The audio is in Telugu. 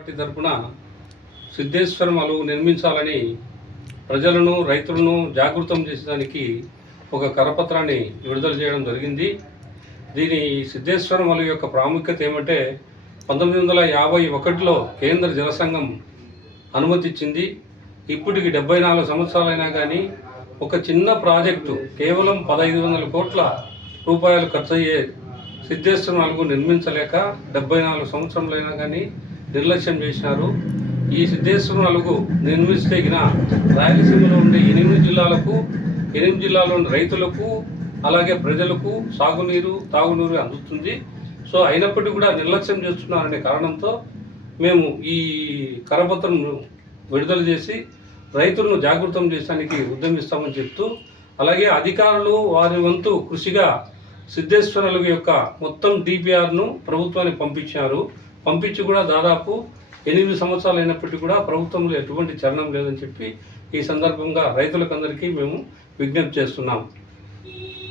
పార్టీ తరఫున సిద్ధేశ్వరం అలువు నిర్మించాలని ప్రజలను రైతులను జాగృతం చేసేదానికి ఒక కరపత్రాన్ని విడుదల చేయడం జరిగింది. దీని సిద్ధేశ్వరం అలువు యొక్క ప్రాముఖ్యత ఏమంటే పంతొమ్మిది వందల యాభై ఒకటిలో కేంద్ర జలసంఘం అనుమతి ఇచ్చింది ఇప్పటికి డెబ్బై నాలుగు సంవత్సరాలైనా కానీ ఒక చిన్న ప్రాజెక్టు కేవలం పదహైదు వందల కోట్ల రూపాయలు ఖర్చు అయ్యే సిద్ధేశ్వరం అలుగు నిర్మించలేక డెబ్బై నాలుగు సంవత్సరాలైనా కానీ నిర్లక్ష్యం చేసినారు ఈ సిద్ధేశ్వరం నలుగు నిర్మించదగిన రాయలసీమలో ఉండే ఎనిమిది జిల్లాలకు ఎనిమిది జిల్లాలోని రైతులకు అలాగే ప్రజలకు సాగునీరు తాగునీరు అందుతుంది. సో అయినప్పటికీ కూడా నిర్లక్ష్యం చేస్తున్నారనే కారణంతో మేము ఈ కరపత్రంను విడుదల చేసి రైతులను జాగృతం చేయడానికి ఉద్యమిస్తామని చెప్తూ అలాగే అధికారులు వారి వంతు కృషిగా సిద్ధేశ్వరుల యొక్క మొత్తం డిపిఆర్ను ప్రభుత్వానికి పంపించారు. పంపించి కూడా దాదాపు ఎనిమిది సంవత్సరాలు అయినప్పటికీ కూడా ప్రభుత్వంలో ఎటువంటి చలనం లేదని చెప్పి ఈ సందర్భంగా రైతులకందరికీ మేము విజ్ఞప్తి చేస్తున్నాం.